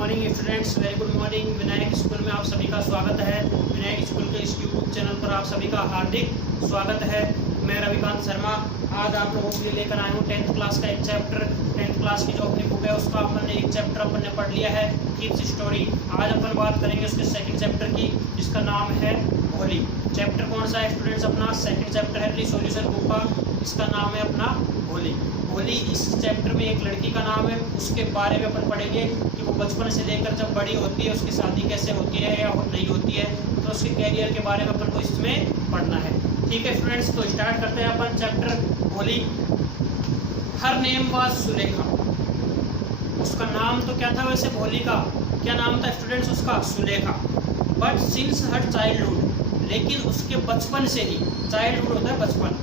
Morning students, very good morning. Vinayak school में आप सभी का स्वागत है। विनायक स्कूल के इस यूट्यूब चैनल पर आप सभी का हार्दिक स्वागत है। मैं रविकांत शर्मा आज आप लोगों के लिए लेकर आया हूँ 10th क्लास का एक चैप्टर। 10th क्लास की जो अपनी बुक है उसका अपन ने एक चैप्टर अपन ने पढ़ लिया है, थीम्स स्टोरी। आज अपन बात करेंगे उसके सेकंड चैप्टर की, जिसका नाम है होली। चैप्टर कौन सा है स्टूडेंट्स? अपना सेकंड चैप्टर है रिसोल्यूशन बुक का, इसका नाम है अपना होली। होली इस चैप्टर में एक लड़की का नाम है, उसके बारे में अपन पढ़ेंगे कि वो बचपन से लेकर जब बड़ी होती है उसकी शादी कैसे होती है या नहीं होती है, तो उसके कैरियर के बारे में अपन को इसमें पढ़ना है। ठीक है स्टूडेंट्स, तो स्टार्ट करते हैं अपन chapter Holi. Her name was Sulekha. उसका नाम तो क्या था वैसे होली का? क्या नाम था स्टूडेंट्स उसका? Sulekha. But since her childhood, लेकिन उसके बचपन से ही, चाइल्डहुड होता है बचपन,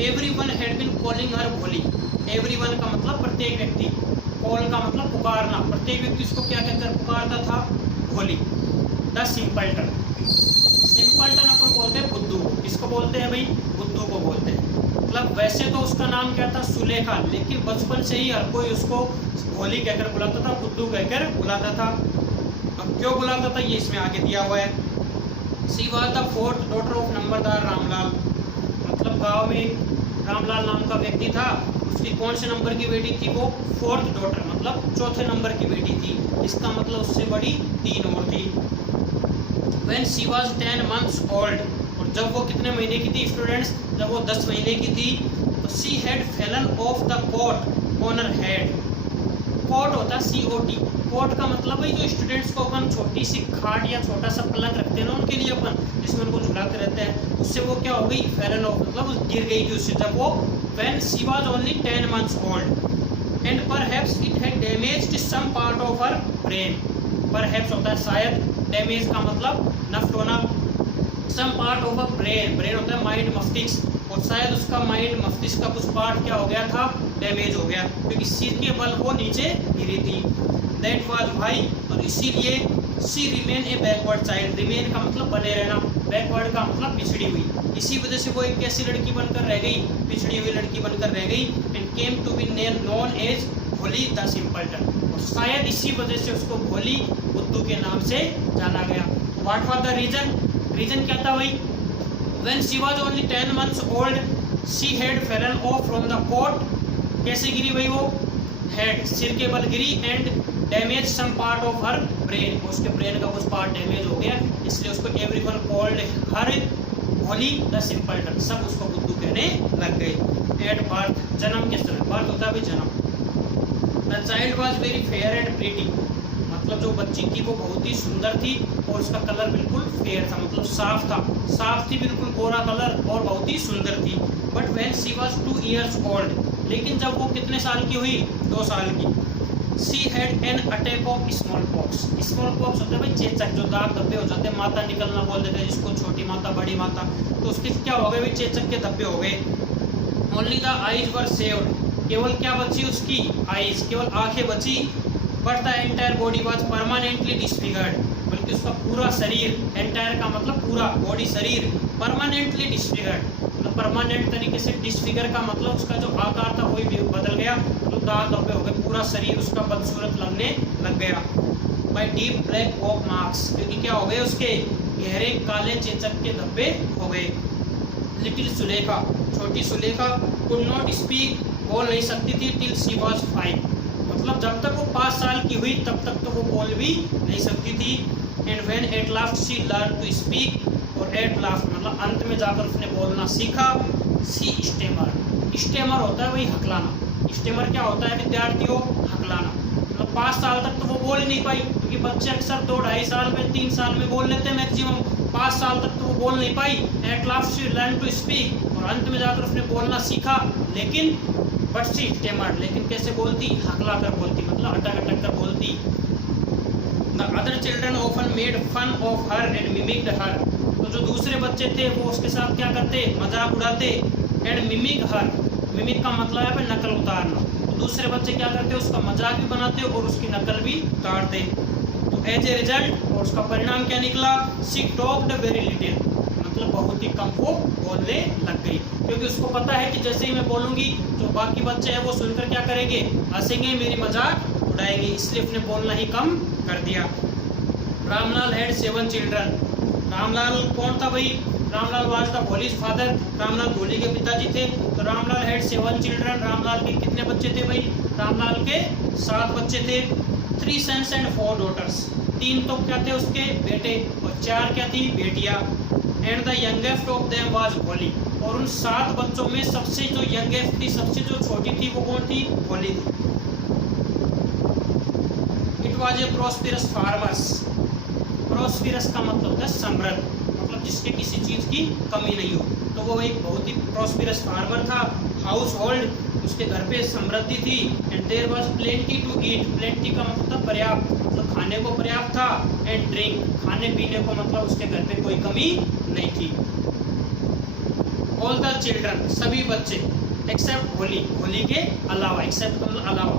everyone had been calling her Holi. Everyone का मतलब प्रत्येक व्यक्ति, कॉल का मतलब पुकारना, प्रत्येक व्यक्ति उसको क्या कहकर पुकारता था? होली। The simpleton. सिंपलटन अपन बोलते हैं बुद्धू। किसको बोलते हैं भाई? बुद्धू को बोलते हैं। मतलब वैसे तो उसका नाम क्या था? सुलेखा, लेकिन बचपन से ही हर कोई उसको होली कहकर बुलाता था, बुद्धू कहकर बुलाता था। अब क्यों बुलाता था ये इसमें आगे दिया हुआ है। She was the fourth daughter of numberdar Ramlal. मतलब गांव में रामलाल नाम का व्यक्ति था, उसकी कौन से नंबर की बेटी थी? वो फोर्थ डॉटर, मतलब चौथे नंबर की बेटी थी। इसका मतलब उससे बड़ी 3 और थी। When she was 10 months old, और जब वो कितने महीने की थी स्टूडेंट्स? जब वो 10 महीने की थी, तो she had fallen off the cot on her head। Cot होता है COT। कोट का मतलब है जो स्टूडेंट्स को अपन छोटी सी खाट या छोटा सा पलंग रखते हैं ना उनके लिए अपन, जिसमें उनको झुलाते रहते हैं, उससे वो क्या हो गई? फेलन ऑफ, मतलब गिर गई थी उससे जब वो when she was only 10 months old and perhaps it had damaged some part of her brain। perhaps होता है शायद, डैमेज का मतलब नष्ट होना, some part of her brain, brain होता है माइंड, मस्तिष्क, और शायद उसका माइंड, मस्तिष्क का कुछ पार्ट क्या हो गया था? डैमेज हो गया, क्योंकि सिर के बल वो नीचे गिरी थी। दैट वाज व्हाई, और इसीलिए she remain A backward child. Remain का मतलब बने रहना, बैकवर्ड का मतलब पिछड़ी हुई। इसी वजह से वो एक कैसी लड़की बनकर रह गई? पिछड़ी हुई लड़की बनकर रह गई। And came to be known as Holi the simpleton, और शायद इसी वजह से उसको होली बुद्धू के नाम से जाना गया। What was the reason? Reason क्या था भाई? When she was only 10 months old, she had fallen off from the cot। कैसे गिरी भाई वो? हेड, सिर के बल गिरी। And damage some part of her brain, उसके ब्रेन का कुछ पार्ट डैमेज हो गया, इसलिए उसको everyone called her Holi the simpleton. सब उसको बुद्धू कहने लग गए। एट बर्थ, जन्म के समय, बर्थ होता है भाई जन्म। The child was very fair and pretty. मतलब जो बच्ची थी वो बहुत ही सुंदर थी और उसका कलर बिल्कुल फेयर था, मतलब साफ था, साफ थी, बिल्कुल गोरा कलर, और बहुत ही सुंदर थी। But when she was 2 years old, लेकिन जब वो कितने साल की हुई? 2 साल की। She had an attack of small pox. Small pox होते हैं भाई चेचक, जो दाग धब्बे हो जाते हैं, माता निकलना बोल देते हैं जिसको, छोटी माता, बड़ी माता। तो उसके क्या हो गए भाई? चेचक के धब्बे हो गए। Only the eyes were saved. केवल क्या बची उसकी? आईज, केवल आंखें बची। But the entire body was permanently disfigured, बल्कि उसका पूरा शरीर, एंटायर का मतलब पूरा, बॉडी शरीर, परमानेंटली डिसफिगर्ड, मतलब परमानेंट तरीके से। डिसफिगर का मतलब उसका जो आकार था वही बदल गया, तो दाग धब्बे हो गए, पूरा शरीर उसका बदसूरत लगने लग गया। By deep black pock marks, क्योंकि क्या हो गए? उसके गहरे काले चेचक के धब्बे हो गए। लिटिल सुलेखा, छोटी सुलेखा, कुड नॉट स्पीक, बोल नहीं सकती थी, टिल शी वॉज 5, मतलब जब तक वो 5 साल की हुई तब तक तो वो बोल भी नहीं सकती थी। And when at last she learn to speak, और एट लास्ट मतलब अंत में जाकर उसने बोलना सीखा। सी स्टेमर, स्टेमर होता है वही हकलाना। स्टेमर क्या होता है विद्यार्थियों? हकलाना। मतलब 5 साल तक तो वो बोल ही नहीं पाई, क्योंकि बच्चे अक्सर 2-2.5 साल में, 3 साल में बोल लेते हैं मैक्सिमम। 5 साल तक तो वो बोल नहीं पाई। At last she learn to speak, और अंत में जाकर उसने बोलना सीखा। लेकिन बट शी स्टेमर्ड, लेकिन कैसे बोलती? हकला कर बोलती, मतलब अटक अटक कर बोलती। The other children often made fun of her and mimicked her. तो जो दूसरे बच्चे थे वो उसके साथ क्या करते? मजाक उड़ाते। एंड मिमिक हर, मिमिक का मतलब है नकल उतारना। तो दूसरे बच्चे क्या करते? उसका मजाक भी बनाते और उसकी नकल भी उतारते। तो एज ए रिजल्ट, और उसका परिणाम क्या निकला? शी टॉक्ड वेरी लिटिल, मतलब बहुत ही कम वो बोलने लग गई, क्योंकि उसको पता है कि जैसे ही मैं बोलूंगी तो बाकी बच्चे हैं वो सुनकर क्या करेंगे? हंसेंगे, मेरी मजाक उड़ाएंगे, इसलिए उसने बोलना ही कम कर दिया। Ramlal had 7 children. रामलाल कौन था भाई? Ramlal was the Bholi's father. Ramlal भोली के पिताजी थे। तो रामलाल हैड 7 चिल्ड्रन। रामलाल के कितने बच्चे थे भाई? रामलाल के 7 बच्चे थे। 3 सन्स एंड 4 डॉटर्स। 3 तो क्या थे उसके बेटे और 4 क्या थी बेटियां। And the youngest of them was भोली। और उन 7 बच्चों में सबसे जो यंगेस्ट थी, सबसे जो छोटी थी, वो कौन थी? भोली थी। It was a prosperous farmers. Prosperous का मतलब होता है समृद्ध, मतलब जिसके किसी चीज की कमी नहीं हो। तो वो एक बहुत ही प्रोस्पेरस फार्मर था। हाउस होल्ड, उसके घर पे समृद्धि थी। And there was plenty to eat. Plenty का मतलब पर्याप्त, मतलब खाने को पर्याप्त था। एंड ड्रिंक, खाने पीने को मतलब उसके घर पे कोई कमी नहीं थी। ऑल द चिल्ड्रन, सभी बच्चे, एक्सेप्ट होली, होली के अलावा, एक्सेप्ट का मतलब अलावा,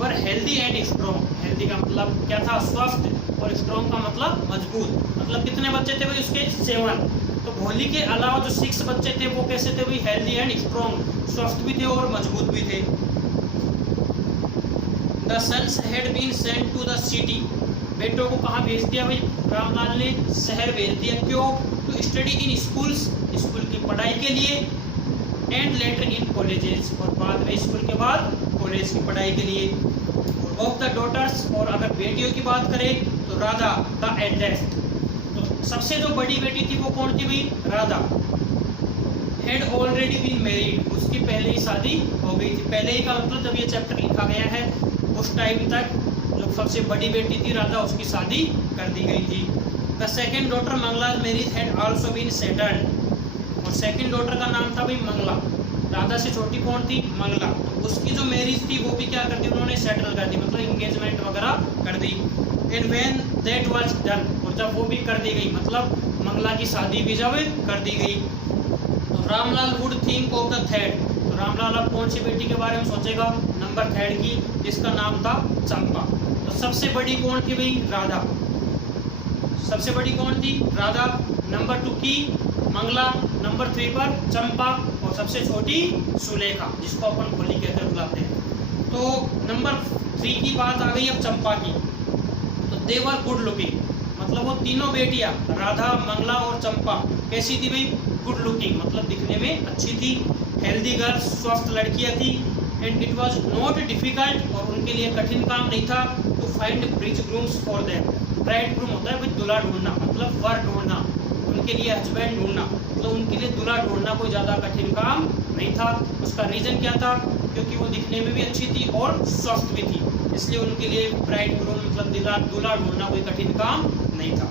वर हेल्दी एंड स्ट्रॉन्ग। हेल्दी का मतलब क्या था? स्वस्थ। और स्ट्रॉन्ग का मतलब मजबूत। मतलब कितने बच्चे थे भाई उसके? 7। तो भोली के अलावा जो 6 बच्चे थे वो कैसे थे भाई? हेल्दी एंड स्ट्रॉन्ग, स्वस्थ भी थे और मजबूत भी थे। The sons had been sent to the city. बेटों को कहाँ भेज दिया भाई? रामलाल ने शहर भेज दिया। क्यों? To study in schools, school की पढ़ाई के लिए। एंड लेटर इन कॉलेजेस, और बाद में स्कूल के बाद कॉलेज की पढ़ाई के लिए। ऑफ द डॉटर्स, और अगर बेटियों की बात करें तो राधा द एल्डेस्ट। तो सबसे जो बड़ी बेटी थी वो कौन थी भाई? Radha. Had already been married, उसकी पहले ही शादी हो गई थी। पहले ही का मतलब जब ये चैप्टर लिखा गया है उस टाइम तक जो सबसे बड़ी बेटी थी राधा, उसकी शादी कर दी गई थी। The second daughter Mangala marriage had also been settled. और सेकेंड डॉटर का नाम था भाई मंगला। राधा से छोटी कौन थी? मंगला। तो उसकी जो मैरिज थी वो भी क्या कर दी उन्होंने? सेटल कर दी, मतलब इंगेजमेंट वगैरह कर दी। And when that was done, और जब वो भी कर दी गई, मतलब मंगला की शादी भी जब कर दी गई, तो Ramlal would think of the third. तो रामलाल अब कौन सी बेटी के बारे में सोचेगा? नंबर 3 की, जिसका नाम था चंपा। तो सबसे बड़ी कौन थी भाई? राधा। सबसे बड़ी कौन थी? राधा। नंबर 2 की मंगला, नंबर 3 पर चंपा, और सबसे छोटी सुलेखा, जिसको अपन भोली कहकर बुलाते हैं। तो नंबर 3 की बात आ गई अब चंपा की। तो दे वर गुड लुकिंग, मतलब वो तीनों बेटियां राधा, मंगला और चंपा कैसी थी भाई? गुड लुकिंग, मतलब दिखने में अच्छी थी। हेल्दी गर्ल्स, स्वस्थ लड़कियां थी। And it was not difficult, और उनके लिए कठिन काम नहीं था। To find bridegrooms for them. Bridegroom होता है भाई दूल्हा ढूंढना, मतलब वर ढूंढना, उनके लिए हस्बैंड ढूंढना, मतलब उनके लिए दूल्हा ढूंढना कोई ज़्यादा कठिन काम नहीं था। उसका रीज़न क्या था? क्योंकि वो दिखने में भी अच्छी थी और स्वस्थ भी थी, इसलिए उनके लिए ब्राइड ग्रूम मतलब दूल्हा ढूंढना कोई कठिन काम नहीं था।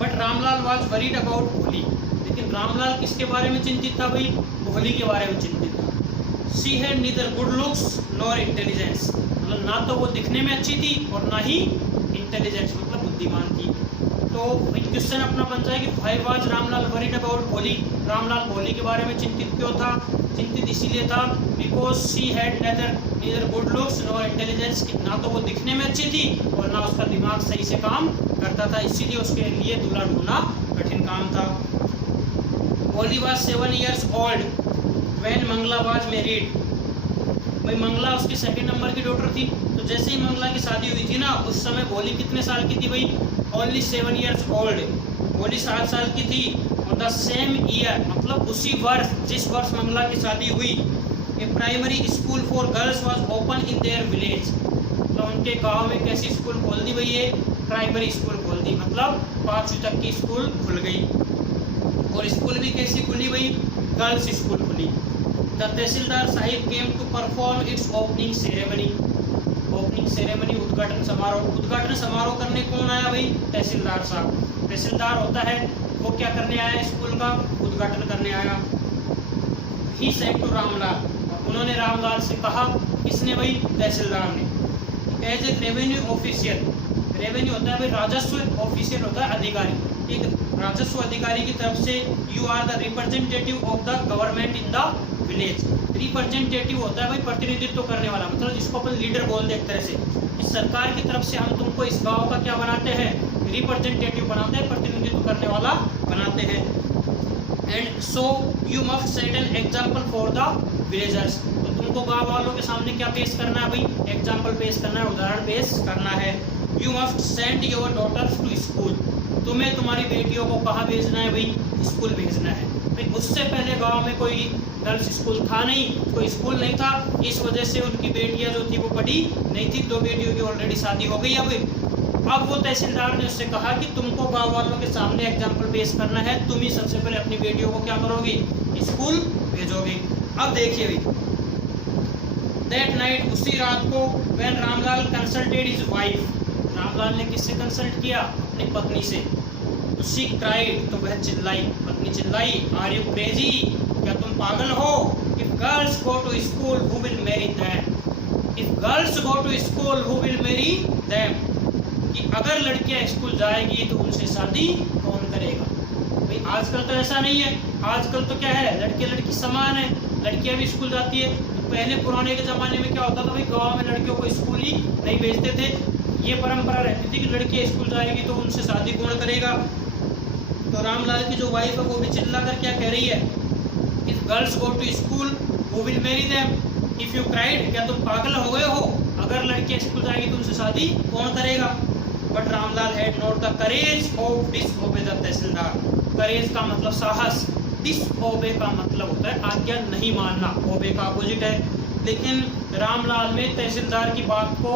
But Ramlal was worried about भोली। लेकिन रामलाल किसके बारे में चिंतित था भाई? भोली के बारे में चिंतित था। She had neither good looks nor intelligence, मतलब ना तो वो दिखने में अच्छी थी और ना ही इंटेलिजेंस, मतलब बुद्धिमान थी। तो क्वेश्चन अपना बनता है कि why was Ramlal worried about भोली। रामलाल भोली के बारे में चिंतित क्यों था? चिंतित इसीलिए था because she had neither good looks nor intelligence, ना तो वो दिखने में अच्छी थी और ना उसका दिमाग सही से काम करता था, इसीलिए उसके लिए दूल्हा ढूंढना कठिन काम था। Bholi was 7 years old when Mangala was married. भाई मंगला उसकी 2nd नंबर की डॉटर थी। तो जैसे ही मंगला की शादी हुई थी ना, उस समय भोली कितने साल की थी भाई? Only 7 years old। भोली 7 साल की थी। और द सेम ईयर, मतलब उसी वर्ष, जिस वर्ष मंगला की शादी हुई, a primary school for girls was open in their village. तो उनके गांव में कैसी स्कूल खोल दी भाई? ये प्राइमरी स्कूल खोल दी, मतलब 5वीं तक की स्कूल खुल गई। और स्कूल भी कैसी खुली भाई? गर्ल्स स्कूल खुली। The tehsildar sahib came to perform its opening ceremony. Opening ceremony, उद्घाटन समारोह। उद्घाटन समारोह करने कौन आया भाई? तहसीलदार साहब। तहसीलदार होता है वो क्या करने आया? स्कूल का उद्घाटन करने आया। ही सेड टू रामलाल, उन्होंने रामलाल से कहा, किसने भाई? तहसीलदार ने। As a revenue official, revenue होता है भाई राजस्व, ऑफिशियल होता है अधिकारी। एक राजस्व अधिकारी की तरफ से you are the representative of the government in the village. Representative होता है भाई प्रतिनिधित्व करने वाला, मतलब जिसको अपन लीडर बोलते हैं एक तरह से। इस सरकार की तरफ से हम तुमको इस गांव का क्या बनाते हैं? रिप्रेजेंटेटिव बनाते हैं, प्रतिनिधित्व करने वाला बनाते हैं। And so you must set an example for the villagers, तो तुमको तुमको गाँव वालों के सामने क्या पेश करना है भाई, एग्जाम्पल पेश करना है, उदाहरण पेश करना है। You must send your daughters to school, तुम्हें तुम्हारी बेटियों को कहाँ भेजना है भाई, स्कूल भेजना है। भाई उससे पहले गांव में कोई गर्ल्स स्कूल था नहीं, कोई स्कूल नहीं था, इस वजह से उनकी बेटियां जो थी वो पढ़ी नहीं थी। 2 बेटियों की ऑलरेडी शादी हो गई। अब वो तहसीलदार ने उससे कहा कि तुमको गांव वालों के सामने एग्जाम्पल पेश करना है, तुम ही सबसे पहले अपनी बेटियों को क्या करोगे, स्कूल भेजोगे। अब देखिए भाई, दैट नाइट, उसी रात को, when Ramlal consulted his wife, Ramlal ने किससे कंसल्ट किया, अपनी पत्नी से। तो शी क्राइड, तो वह चिल्लाई, पत्नी चिल्लाई, आर यू क्रेजी, क्या तुम पागल हो, if girls go to school who will marry them, if girls go to school who will marry them, कि अगर लड़कियां स्कूल जाएगी तो उनसे शादी कौन करेगा। भाई आजकल तो ऐसा नहीं है, आजकल तो क्या है, लड़के लड़की समान है, लड़कियां भी स्कूल जाती है। पहले पुराने के ज़माने में क्या होता था भाई, गांव में लड़कियों को स्कूल ही नहीं भेजते थे, ये परंपरा रहती थी कि लड़की स्कूल जाएगी तो उनसे शादी कौन करेगा। तो रामलाल की जो वाइफ है वो भी चिल्ला कर क्या कह रही है, if girls go to school who will marry them, if you cried, क्या तुम पागल हो गए हो, अगर लड़कियां स्कूल जाएगी तो उनसे शादी कौन करेगा। But Ramlal had not the courage of disobey the tehsildar, courage का मतलब साहस, डिसओबे का मतलब होता है आज्ञा नहीं मानना, ओबे का अपोजिट है। लेकिन रामलाल में तहसीलदार की बात को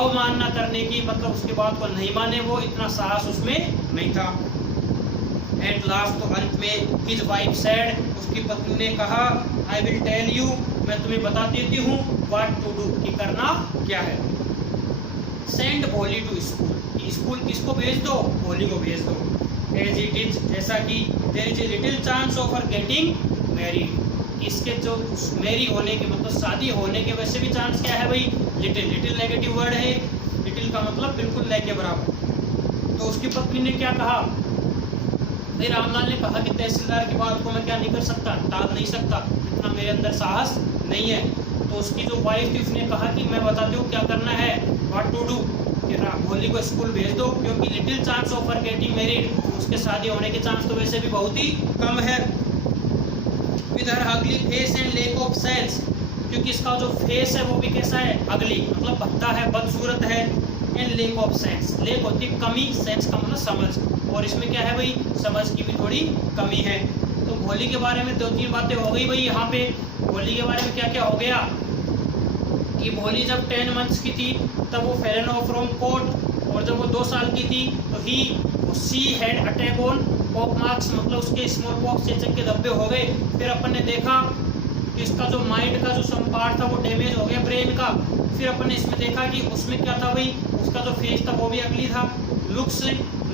अवमानना करने की, मतलब उसकी बात को नहीं माने, वो इतना साहस उसमें नहीं था। एट लास्ट, तो अंत में, हिज वाइफ सेड, उसकी पत्नी ने कहा, आई विल टेल यू, मैं तुम्हें बता देती हूँ, व्हाट टू डू, कि करना क्या है। सेंड भोली टू स्कूल, स्कूल किसको भेज दो, भोली को भेज दो। एज इट इज, जैसा कि, there is a little chance of her getting married, इसके जो मैरी होने के मतलब शादी होने के वैसे भी चांस क्या है भाई, लिटिल, लिटिल नेगेटिव वर्ड है, लिटिल का मतलब बिल्कुल नहीं के बराबर। तो उसकी पत्नी ने क्या कहा, भाई रामलाल ने कहा कि तहसीलदार की बात को मैं क्या नहीं कर सकता, टाल नहीं सकता, इतना मेरे अंदर साहस नहीं है। तो उसकी जो वाइफ थी उसने कहा कि मैं बताती हूँ क्या करना है, व्हाट टू डू, कि भोली को स्कूल भेज दो, क्योंकि little chance of her getting married, उसके शादी होने के चांस तो वैसे भी बहुत ही कम है। With her ugly face and lack of sense, क्योंकि इसका जो फेस है वो भी कैसा है, अगली, मतलब भद्दा है, बदसूरत है। And lack of sense, lack होती है कमी, सेंस का मतलब समझ, और इसमें क्या है भाई, समझ की भी थोड़ी कमी है। तो भोली के बारे में 2-3 बातें हो गई भाई। यहाँ पे भोली के बारे में क्या क्या हो गया, कि भोली जब 10 मंथ्स की थी तब वो फेलन ऑफ फ्रॉम कोर्ट, और जब वो 2 साल की थी तो she had attack on pock marks, मतलब उसके स्मॉल पॉक्स चेचक के धब्बे हो गए। फिर अपन ने देखा कि इसका जो माइंड का जो सम पार्ट था वो डैमेज हो गया, ब्रेन का। फिर अपन ने इसमें देखा कि उसमें क्या था भाई, उसका जो फेस था वो भी अगली था। लुक्स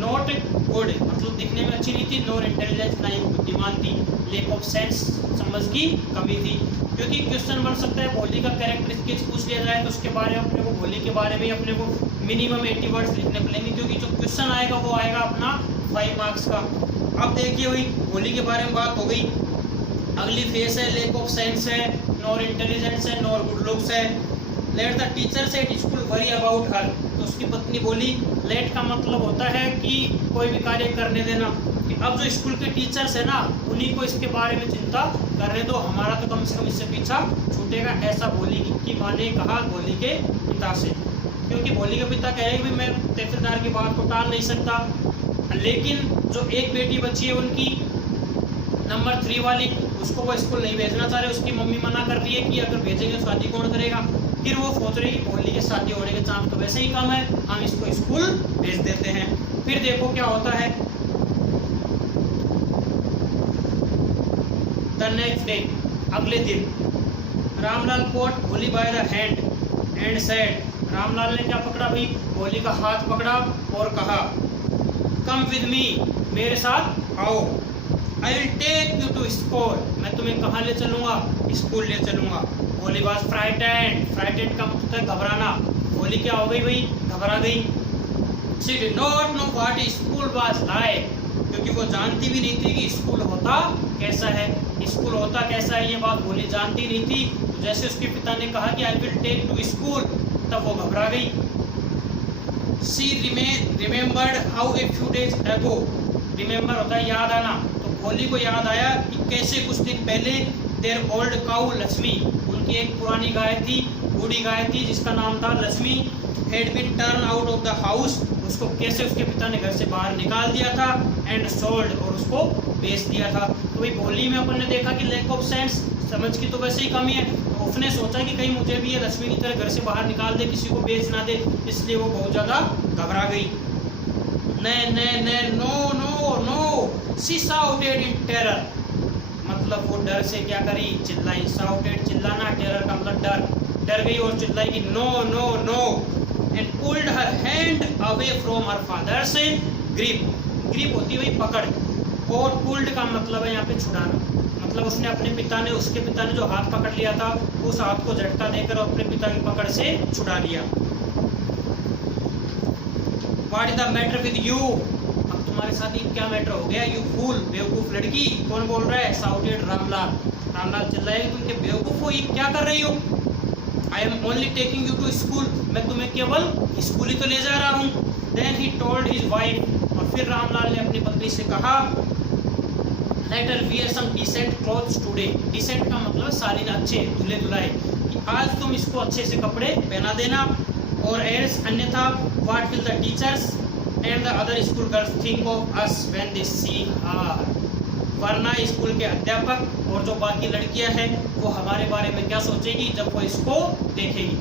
नॉट गुड, मतलब दिखने में अच्छी नहीं थी। नॉर इंटेलिजेंस, ना ही बुद्धिमान थी। लेक ऑफ सेंस, समझ की कमी थी। क्योंकि क्वेश्चन बन सकता है भोली का कैरेक्टर स्केच पूछ लिया जाए तो उसके बारे में अपने को, भोली के बारे में अपने को मिनिमम 80 वर्ड्स लिखने पड़ेंगे, क्योंकि जो क्वेश्चन आएगा वो आएगा अपना 5 मार्क्स का। अब देखिए भाई, भोली के बारे में बात हो गई। अगली फेस है, लेक ऑफ सेंस है, नॉर इंटेलिजेंस है, नॉर गुड लुक्स है। Let the teacher said school worry about her, तो उसकी पत्नी बोली, लेट का मतलब होता है कि कोई भी कार्य करने देना, कि अब जो स्कूल के टीचर्स है ना उन्हीं को इसके बारे में चिंता करने दो, हमारा तो कम से कम इससे पीछा छूटेगा। ऐसा भोली की माँ ने कहा भोली के पिता से, क्योंकि भोली के पिता कहे कि मैं तहसीलदार की बात को टाल नहीं सकता। लेकिन जो एक बेटी बची है उनकी नंबर 3 वाली, उसको वो स्कूल नहीं भेजना चाह रहे, उसकी मम्मी मना कर रही है कि अगर भेजेंगे तो शादी कौन करेगा। फिर वो सोच रही है भोली के शादी होने के चांस तो वैसे ही कम है, हम इसको स्कूल भेज देते हैं। फिर देखो क्या होता है। द नेक्स्ट डे, अगले दिन, रामलाल कॉट भोली by the hand and said, Ramlal ने क्या पकड़ा भाई, भोली का हाथ पकड़ा और कहा, कम विद मी, मेरे साथ आओ। I will take you to school, मैं तुम्हें कहाँ ले चलूँगा, स्कूल ले चलूँगा। भोली वाज फ्राइटेंड, फ्राइटेंड का मतलब है घबराना। भोली क्या हो गई भाई, घबरा गई। She did not know what school was like, क्योंकि वो जानती भी नहीं थी कि स्कूल होता कैसा है। स्कूल होता कैसा है ये बात भोली जानती नहीं थी। तो जैसे उसके पिता ने कहा कि I will take to school, तब वो घबरा गई। She remembered how a few days ago, remember होता है याद आना। तो भोली को याद आया कि कैसे कुछ दिन पहले देयर ओल्ड काऊ लक्ष्मी, उनकी की एक पुरानी गाय थी, बूढ़ी गाय थी जिसका नाम था Lakshmi, had been turn out of the house, उसको कैसे उसके पिता ने घर से बाहर निकाल दिया था, एंड सोल्ड, और उसको बेच दिया था। तो भाई भोली में अपन ने देखा कि लैक ऑफ सेंस, समझ की तो वैसे ही कमी है, तो उसने सोचा कि कहीं मुझे भी ये लक्ष्मी की तरह घर से बाहर निकाल दे, किसी को बेच ना दे, इसलिए वो बहुत ज़्यादा घबरा गई। No no no, she shouted in terror, मतलब वो डर से क्या करी, चिल्लाई। शाउटेड चिल्लाना, टेरर का मतलब डर, डर गई और चिल्लाई कि no no no, and pulled her hand away from her father से ग्रिप, ग्रिप होती है भाई पकड़, और पुल्ड का मतलब है यहाँ पे छुड़ाना, मतलब उसने अपने पिता ने, उसके पिता ने जो हाथ पकड़ लिया था उस हाथ को झटका देकर अपने पिता की पकड़ से छुड़ा लिया। What is the matter with you, अब तुम्हारे साथ ही क्या मैटर हो गया, यू फूल, बेवकूफ लड़की। कौन बोल रहा है, शाउटेड रामलाल, रामलाल चिल्लाए तुम के बेवकूफ हो, ये क्या कर रही हो। I am only taking you to school, मैं तुम्हें केवल स्कूल ही तो ले जा रहा हूँ। Then he told his wife, और फिर रामलाल ने अपनी पत्नी से कहा, let her wear some decent clothes today, decent का मतलब सारी अच्छे धुले धुलाए, कि आज तुम इसको अच्छे से कपड़े पहना देना, और एल्स अन्यथा what will the teachers and the other school girls think of us when they see her, वरना स्कूल के अध्यापक और जो बाकी लड़कियां हैं वो हमारे बारे में क्या सोचेगी जब वो इसको देखेगी।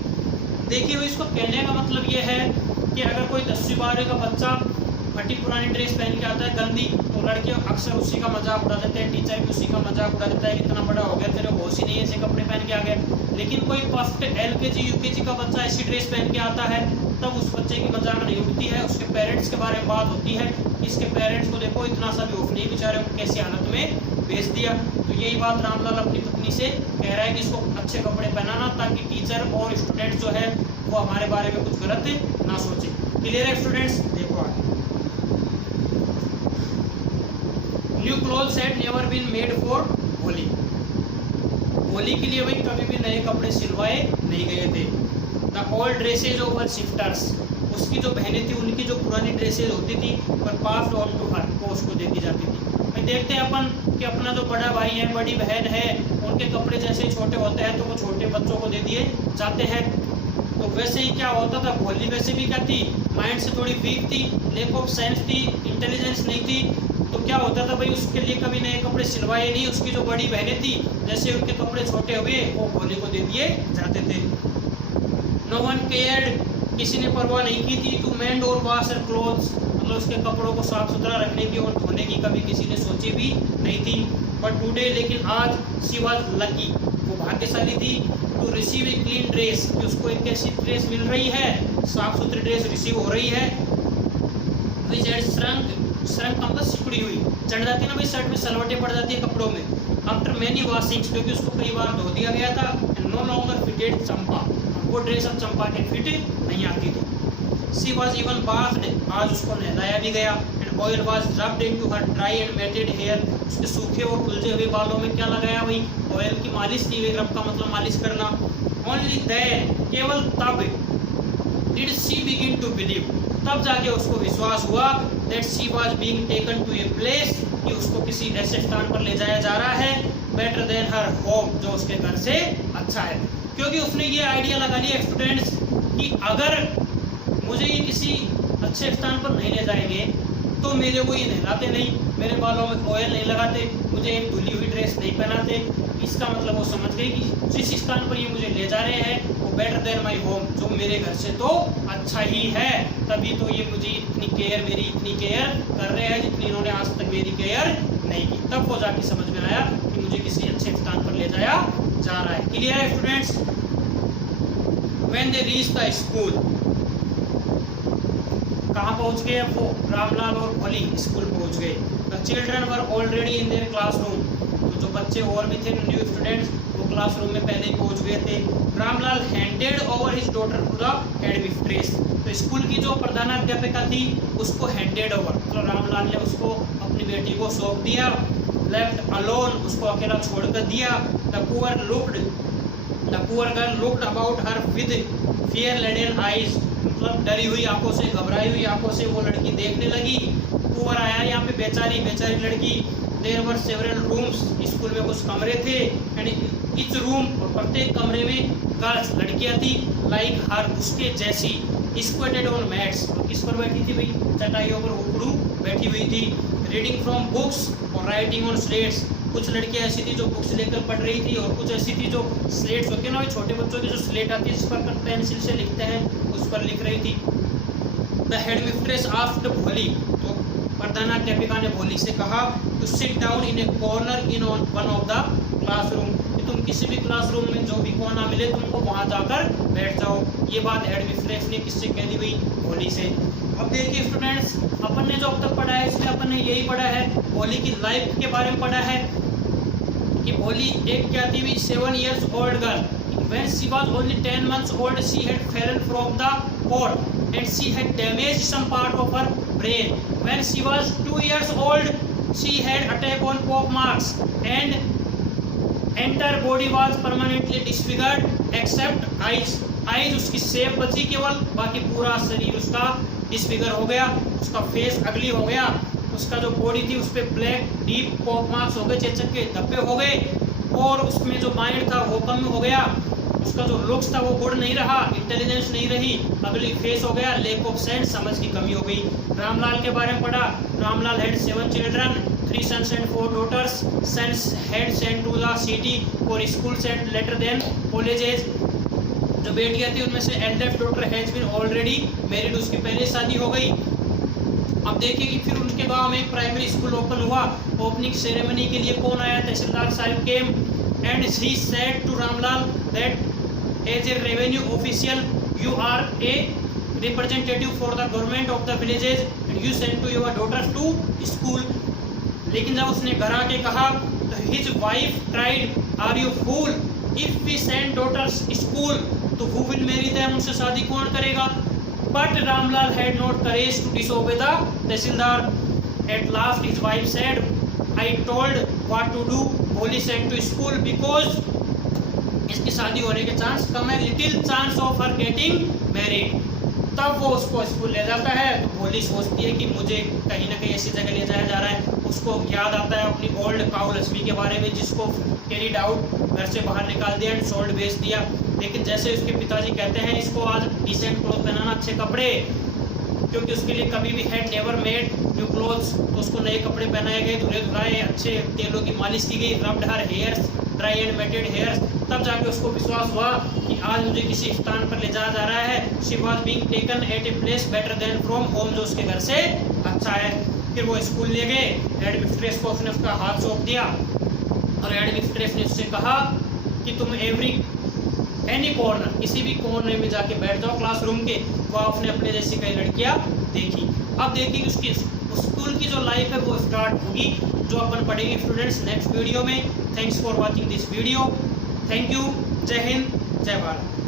देखिए वो इसको कहने का मतलब ये है कि अगर कोई 10वीं 12वीं का बच्चा फटी पुरानी ड्रेस पहन के आता है गंदी, तो लड़के अक्सर उसी का मजाक उड़ा देते हैं, टीचर भी उसी का मजाक उड़ा देता है, इतना बड़ा हो गया तेरे होश ही नहीं है, ऐसे कपड़े पहन के आ गया। लेकिन कोई फर्स्ट LKG UKG का बच्चा ऐसी ड्रेस पहन के आता है, तब उस बच्चे की मजाक नहीं उड़ती है, उसके पेरेंट्स के बारे में बात होती है, इसके पेरेंट्स को देखो इतना सा भी औफ नहीं, बेचारे को कैसी हालत में भेज दिया। तो यही बात रामलाल अपनी पत्नी से कह रहा है कि इसको अच्छे कपड़े पहनाना, ताकि टीचर और स्टूडेंट जो है वो हमारे बारे में कुछ गलत ना सोचे। क्लियर है स्टूडेंट्स, देखो आगे। New clothes had never been made for Holi, Holi के लिए भाई कभी भी नए कपड़े सिलवाए नहीं गए थे। The old dresses of her sisters, उसकी जो बहनें थी उनकी जो पुरानी ड्रेसेज होती थी पर पास्ड ऑन टू हर, वो उसको दे दी जाती थी। भाई देखते हैं अपन कि अपना जो बड़ा भाई है, बड़ी बहन है, उनके कपड़े जैसे छोटे होते हैं तो वो छोटे बच्चों को दे दिए जाते हैं। तो वैसे ही क्या होता था, होली वैसे भी क्या थी, माइंड से थोड़ी वीक थी, लैक ऑफ सेंस थी, इंटेलिजेंस नहीं थी, तो क्या होता था भाई उसके लिए कभी नए कपड़े सिलवाए नहीं। उसकी जो बड़ी बहनें थी जैसे उनके कपड़े छोटे हुए वो होली को दे दिए जाते थे। नो वन केयर्ड, किसी ने परवाह नहीं की थी, टू मेंड और वॉश हर क्लोथ्स, मतलब उसके कपड़ों को साफ सुथरा रखने की और धोने की कभी किसी ने सोची भी नहीं थी। बट टुडे, लेकिन आज, शी वॉज लकी, वो भाग्यशाली थी, to receive a clean dress, कि उसको एक ऐसी ड्रेस मिल रही है, साफ सुथरी ड्रेस रिसीव हो रही है, विच हैड श्रंक, श्रंक का मतलब सिकुड़ी हुई, चढ़ जाती है ना भाई शर्ट में, सलवटें पड़ जाती है कपड़ों में, आफ्टर मैनी वॉशिंग्स, क्योंकि उसको कई बार धो दिया गया था, एंड नो लॉन्गर फिटेड चंपा, वो ड्रेस अब चंपा के फिट नहीं आती थी। शी वॉज इवन बाथड, आज उसको नहलाया भी गया, and oil was rubbed into her dry and matted hair, उसके सूखे और उलझे हुए बालों में क्या लगाया भाई, ऑयल की मालिश की हुई, रब का मतलब मालिश करना। ओनली देन, केवल तब, did she begin to believe, तब जाके उसको विश्वास हुआ, that she was being taken to a place, कि उसको किसी ऐसे स्थान पर ले जाया जा रहा है, बेटर देन हर होम, जो उसके घर से अच्छा है। क्योंकि उसने ये आइडिया लगा लिया स्टूडेंट्स कि अगर मुझे ये किसी अच्छे स्थान पर नहीं ले जाएंगे तो मेरे को ये नहलाते नहीं, मेरे बालों में ऑयल नहीं लगाते, मुझे एक धुली हुई ड्रेस नहीं पहनाते, इसका मतलब वो समझ गई कि जिस स्थान पर ये मुझे ले जा रहे हैं वो बेटर देन माई होम, जो मेरे घर से तो अच्छा ही है, तभी तो ये मुझे इतनी केयर, मेरी इतनी केयर कर रहे हैं जितनी इन्होंने आज तक मेरी केयर नहीं की। तब वो जाके समझ में आया कि मुझे किसी अच्छे स्थान पर ले जाया जा रहा है। क्लियर है students. When they reach the school, कहाँ पहुँच गए वो, रामलाल और भोली स्कूल पहुँच गए। The children were already in their classroom, तो जो बच्चे और भी थे न्यू स्टूडेंट्स वो क्लासरूम में पहले ही पहुँच गए थे। Ramlal handed over his daughter to the headmistress, तो स्कूल की जो प्रधानाध्यापिका थी उसको हैंडेड ओवर, तो रामलाल ने उसको अपनी बेटी को सौंप दिया। लेफ्ट अलोन, उसको अकेला छोड़कर दिया। The poor girl looked about her with fear laden eyes, मतलब डरी हुई आंखों से, घबराई हुई आंखों से वो लड़की देखने लगी। पुअर आया यहाँ पे बेचारी लड़की। There were several rooms, school में कुछ कमरे थे, एंड इच रूम, और प्रत्येक कमरे में गर्ल्स लड़कियां थी, लाइक हर उसके जैसी, स्क्वेटेड ऑन मैट्स, किस पर बैठी थी भाई, चटाइयों पर उकड़ू बैठी हुई थी, रीडिंग फ्रॉम बुक्स और राइटिंग ऑन स्लेट्स, कुछ लड़कियां ऐसी थी जो बुक्स लेकर पढ़ रही थी और कुछ ऐसी थी जो स्लेट्स होती है ना छोटे बच्चों की जो स्लेट आती है जिस पर पेंसिल से लिखते हैं उस पर लिख रही थी। द हेडमिस्ट्रेस आस्क्ड भोली, तो प्रधानाध्यापिका ने भोली से कहा to sit down in a corner in one of the classroom, कि तुम किसी भी क्लासरूम में जो भी कोना मिले तुमको वहां जाकर बैठ जाओ। ये बात हेडमिस्ट्रेस ने किससे कह दी भाई, भोली से। अब देखिए स्टूडेंट्स, अपन ने जो अब तक पढ़ा है इसमें अपन ने यही पढ़ा है, भोली की लाइफ के बारे में पढ़ा है कि भोली एक क्या थी, 7 years old girl, when she was only 10 months old she had fallen from the boat and she had damaged some part of her brain. When she was 2 years old she had attack on pockmarks and entire body was permanently disfigured except eyes. Eyes उसकी safe बची केवल, बाकी पूरा शरीर उसका disfigure हो गया, उसका फेस अगली हो गया, उसका जो बॉडी थी उस पर ब्लैक डीप पॉक मार्क्स हो गए, चेचक के धब्बे हो गए, और उसमें जो माइंड था वो कम हो गया, उसका जो लुक्स था वो गुड नहीं रहा, इंटेलिजेंस नहीं रही, अगली फेस हो गया, लैक ऑफ सेंस, समझ की कमी हो गई। रामलाल के बारे में पढ़ा, Ramlal had 7 children, 3 sons and 4 daughters. Sons had sent to the city for schools and later then colleges. जो बेटियां थी उनमें से eldest daughter has been already married, उसकी पहले शादी हो गई। अब देखिए कि फिर उनके गांव में एक प्राइमरी स्कूल ओपन हुआ, ओपनिंग सेरेमनी के लिए कौन आया, तहसीलदार साहब came and he said to Ramlal that as a revenue official you are a representative for the government of the villages and you send to your daughters to school. लेकिन जब उसने घर आके कहा तो his wife cried are you fool, if we send daughters school तो who will marry them, उनसे शादी कौन करेगा। But Ramlal had not courage to disobey the tahsildar. At last his wife said I told what to do, Bholi send to school because इसकी शादी होने के chance कम है, little chance of her getting married. तब वो उसको स्कूल ले जाता है तो भोली सोचती है कि मुझे कहीं ना कहीं ऐसी जगह ले जाया जा रहा है, उसको याद आता है अपनी ओल्ड काऊ लक्ष्मी के बारे में जिसको कैरिड आउट घर से बाहर निकाल दिया एंड सोल्ड बेच दिया। लेकिन जैसे उसके पिताजी कहते हैं इसको आज डिसेंट क्लोथ पहनाना, अच्छे कपड़े, क्योंकि उसके लिए कभी भी had never made new clothes, तो उसको नए कपड़े पहनाए गए, धुले धुलाए, अच्छे तेलों की मालिश की गई, rubbed her hairs dry and matted hairs, तब जाके उसको विश्वास हुआ कि आज मुझे किसी स्थान पर ले जाया जा रहा है। She was being taken at a place better than from home, जो उसके घर से अच्छा है। फिर वो स्कूल ले गए, हेडमिस्ट्रेस को उसने उसका हाथ सौंप दिया और हेडमिस्ट्रेस ने उससे कहा कि तुम एनी कॉर्नर, किसी भी कोने में जाके बैठ जाओ क्लासरूम के। वो आपने अपने जैसी कई लड़कियां देखी। अब देखिए कि उसकी स्कूल की जो लाइफ है वो स्टार्ट होगी, जो अपन पढ़ेंगे स्टूडेंट्स नेक्स्ट वीडियो में। Thanks for watching this video. Thank you. जय हिंद, जय भारत।